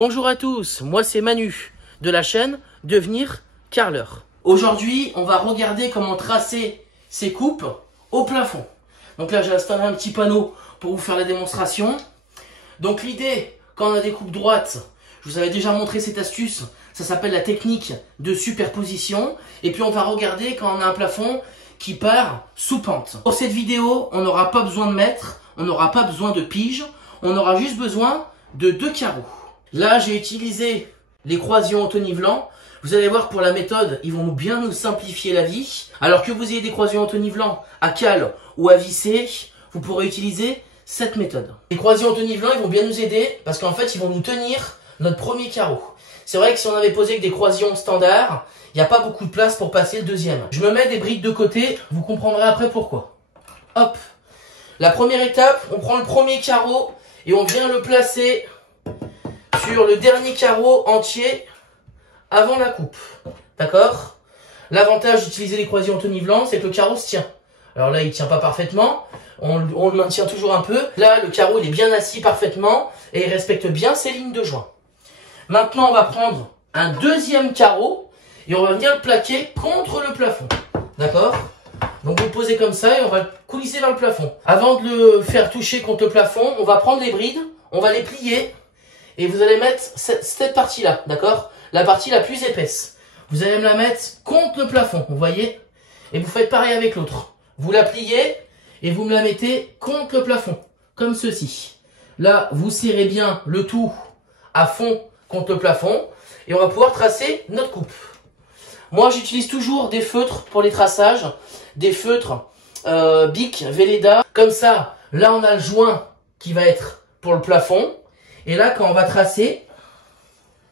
Bonjour à tous, moi c'est Manu de la chaîne Devenir Carreleur. Aujourd'hui, on va regarder comment tracer ces coupes au plafond. Donc là, j'ai installé un petit panneau pour vous faire la démonstration. Donc l'idée, quand on a des coupes droites, je vous avais déjà montré cette astuce, ça s'appelle la technique de superposition. Et puis on va regarder quand on a un plafond qui part sous pente. Pour cette vidéo, on n'aura pas besoin de mètre, on n'aura pas besoin de pige, on aura juste besoin de 2 carreaux. Là, j'ai utilisé les croisillons autonivelants. Vous allez voir, pour la méthode, ils vont bien nous simplifier la vie. Alors que vous ayez des croisillons autonivelants à cale ou à visser, vous pourrez utiliser cette méthode. Les croisillons autonivelants, ils vont bien nous aider parce qu'en fait, ils vont nous tenir notre premier carreau. C'est vrai que si on avait posé avec des croisillons standards, il n'y a pas beaucoup de place pour passer le deuxième. Je me mets des brides de côté, vous comprendrez après pourquoi. Hop. La première étape, on prend le premier carreau et on vient le placer sur le dernier carreau entier avant la coupe. D'accord? L'avantage d'utiliser les croisillons autonivelants, c'est que le carreau se tient. Alors là, il ne tient pas parfaitement. On le maintient toujours un peu. Là, le carreau, il est bien assis parfaitement et il respecte bien ses lignes de joint. Maintenant, on va prendre un deuxième carreau et on va venir le plaquer contre le plafond. D'accord? Donc, vous le posez comme ça et on va le coulisser vers le plafond. Avant de le faire toucher contre le plafond, on va prendre les brides, on va les plier. Et vous allez mettre cette partie-là, d'accord? La partie la plus épaisse. Vous allez me la mettre contre le plafond, vous voyez? Et vous faites pareil avec l'autre. Vous la pliez et vous me la mettez contre le plafond, comme ceci. Là, vous serrez bien le tout à fond contre le plafond et on va pouvoir tracer notre coupe. Moi, j'utilise toujours des feutres pour les traçages, des feutres Bic, Velleda. Comme ça, là, on a le joint qui va être pour le plafond. Et là, quand on va tracer,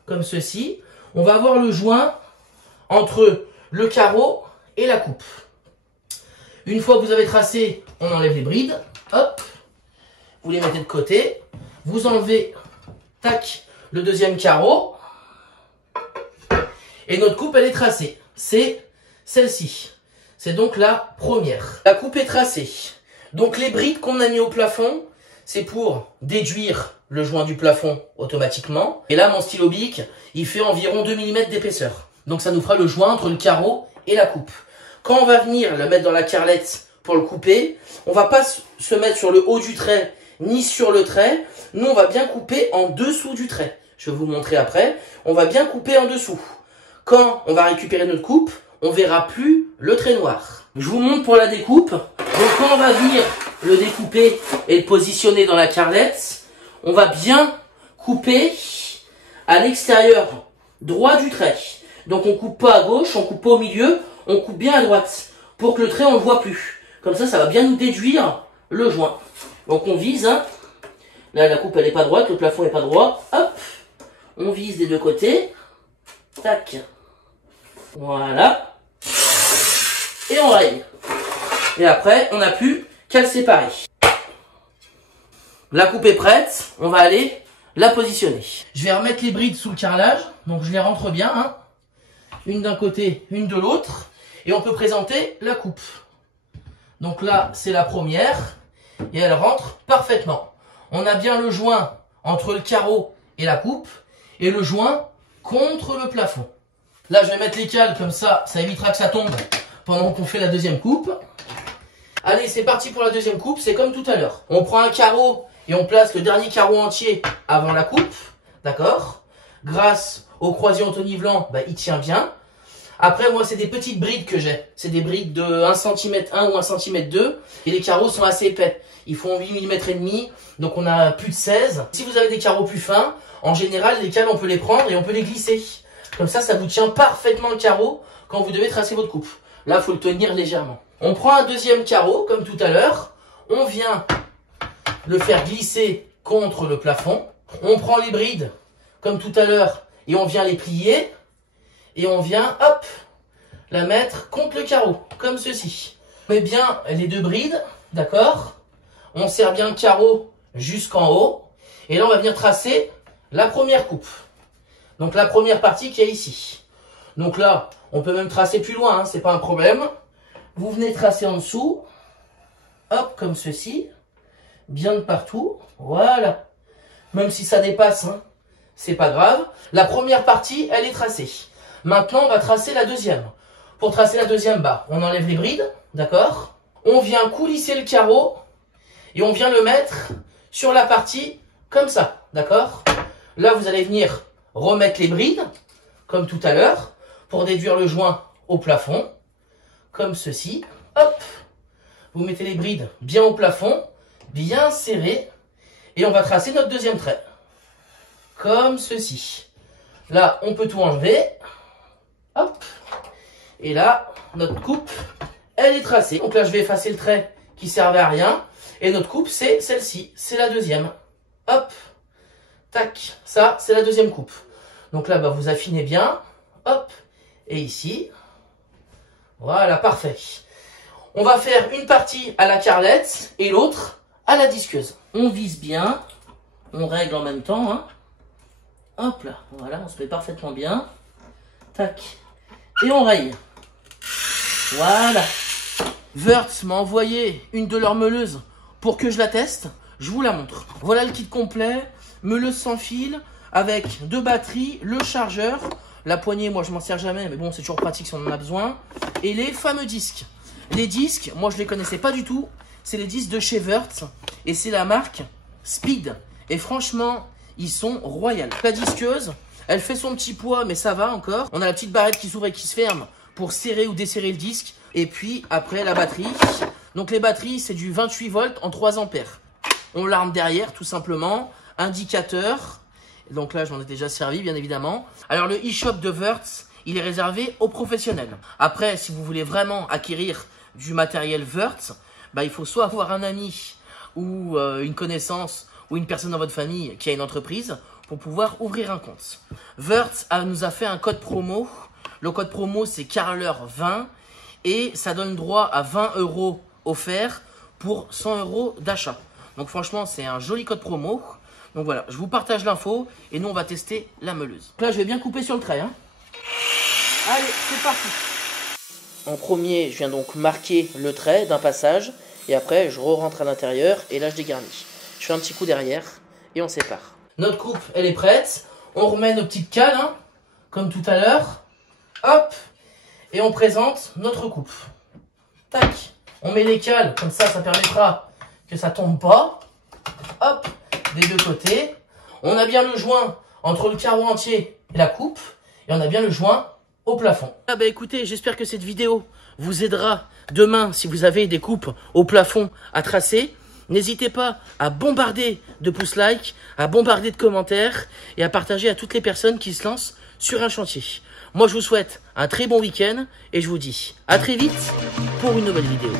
comme ceci, on va avoir le joint entre le carreau et la coupe. Une fois que vous avez tracé, on enlève les brides. Hop, vous les mettez de côté. Vous enlevez, tac, le deuxième carreau. Et notre coupe, elle est tracée. C'est celle-ci. C'est donc la première. La coupe est tracée. Donc les brides qu'on a mis au plafond, c'est pour déduire le joint du plafond automatiquement. Et là, mon stylo Bic, il fait environ 2 mm d'épaisseur. Donc ça nous fera le joint entre le carreau et la coupe. Quand on va venir le mettre dans la carrelette pour le couper, on va pas se mettre sur le haut du trait ni sur le trait. Nous, on va bien couper en dessous du trait. Je vais vous montrer après. On va bien couper en dessous. Quand on va récupérer notre coupe, on verra plus le trait noir. Je vous montre pour la découpe. Donc quand on va venir le découper et le positionner dans la carrelette, on va bien couper à l'extérieur droit du trait. Donc on coupe pas à gauche, on coupe pas au milieu, on coupe bien à droite pour que le trait on le voit plus. Comme ça, ça va bien nous déduire le joint. Donc on vise. Hein. Là, la coupe elle est pas droite, le plafond est pas droit. Hop, on vise des deux côtés. Tac. Voilà. Et on raye. Et après, on n'a plus qu'à le séparer. La coupe est prête, on va aller la positionner. Je vais remettre les brides sous le carrelage, donc je les rentre bien, hein. Une d'un côté, une de l'autre, et on peut présenter la coupe. Donc là, c'est la première, et elle rentre parfaitement. On a bien le joint entre le carreau et la coupe, et le joint contre le plafond. Là, je vais mettre les cales, comme ça évitera que ça tombe pendant qu'on fait la deuxième coupe. Allez, c'est parti pour la deuxième coupe, c'est comme tout à l'heure. On prend un carreau et on place le dernier carreau entier avant la coupe, d'accord? Grâce au croisillon autonivelant, il tient bien. Après, moi, c'est des petites brides que j'ai. C'est des brides de 1 cm 1 ou 1 cm 2. Et les carreaux sont assez épais. Ils font 8 mm et demi, donc on a plus de 16. Si vous avez des carreaux plus fins, en général, les cales, on peut les prendre et on peut les glisser. Comme ça vous tient parfaitement le carreau quand vous devez tracer votre coupe. Là, il faut le tenir légèrement. On prend un deuxième carreau, comme tout à l'heure. On vient le faire glisser contre le plafond. On prend les brides, comme tout à l'heure, et on vient les plier. Et on vient, hop, la mettre contre le carreau, comme ceci. On met bien les deux brides, d'accord? On serre bien le carreau jusqu'en haut. Et là, on va venir tracer la première coupe. Donc la première partie qui est ici. Donc là, on peut même tracer plus loin, hein, c'est pas un problème. Vous venez tracer en dessous. Hop, comme ceci. Bien de partout. Voilà. Même si ça dépasse, hein, c'est pas grave. La première partie, elle est tracée. Maintenant, on va tracer la deuxième. Pour tracer la deuxième, on enlève les brides, d'accord? On vient coulisser le carreau et on vient le mettre sur la partie comme ça, d'accord? Là, vous allez venir remettre les brides, comme tout à l'heure, pour déduire le joint au plafond, comme ceci. Hop, vous mettez les brides bien au plafond, bien serrées, et on va tracer notre deuxième trait, comme ceci. Là, on peut tout enlever. Hop, et là, notre coupe, elle est tracée. Donc là, je vais effacer le trait qui servait à rien, et notre coupe, c'est celle-ci, c'est la deuxième. Hop, tac, ça, c'est la deuxième coupe. Donc là, vous affinez bien, hop, et ici, voilà, parfait. On va faire une partie à la carrelette et l'autre à la disqueuse. On vise bien, on règle en même temps, hein. Hop là, voilà, on se met parfaitement bien. Tac, et on raye. Voilà. Wurtz m'a envoyé une de leurs meuleuses pour que je la teste. Je vous la montre. Voilà le kit complet, meuleuse sans fil, avec 2 batteries, le chargeur, la poignée, moi je m'en sers jamais, mais bon c'est toujours pratique si on en a besoin, et les fameux disques. Les disques, moi je les connaissais pas du tout, c'est les disques de chez Wurtz, et c'est la marque Speed, et franchement, ils sont royaux. La disqueuse, elle fait son petit poids, mais ça va encore. On a la petite barrette qui s'ouvre et qui se ferme pour serrer ou desserrer le disque, et puis après la batterie. Donc les batteries, c'est du 28 volts en 3 ampères. On l'arme derrière, tout simplement, indicateur. Donc là, j'en ai déjà servi, bien évidemment. Alors, le e-shop de Wurtz, il est réservé aux professionnels. Après, si vous voulez vraiment acquérir du matériel Wurtz, il faut soit avoir un ami ou une connaissance ou une personne dans votre famille qui a une entreprise pour pouvoir ouvrir un compte. Wurtz nous a fait un code promo. Le code promo, c'est Carleur20 et ça donne droit à 20 € offerts pour 100 € d'achat. Donc franchement, c'est un joli code promo. Donc voilà, je vous partage l'info et nous on va tester la meuleuse. Donc là, je vais bien couper sur le trait. Hein. Allez, c'est parti. En premier, je viens donc marquer le trait d'un passage et après, je re-rentre à l'intérieur et là, je dégarnis. Je fais un petit coup derrière et on sépare. Notre coupe, elle est prête. On remet nos petites cales, hein, comme tout à l'heure. Hop, et on présente notre coupe. Tac, on met les cales, comme ça permettra que ça tombe pas. Hop. Des deux côtés, on a bien le joint entre le carreau entier et la coupe, et on a bien le joint au plafond. Ah écoutez, j'espère que cette vidéo vous aidera demain si vous avez des coupes au plafond à tracer. N'hésitez pas à bombarder de pouces like, à bombarder de commentaires et à partager à toutes les personnes qui se lancent sur un chantier. Moi je vous souhaite un très bon week-end et je vous dis à très vite pour une nouvelle vidéo.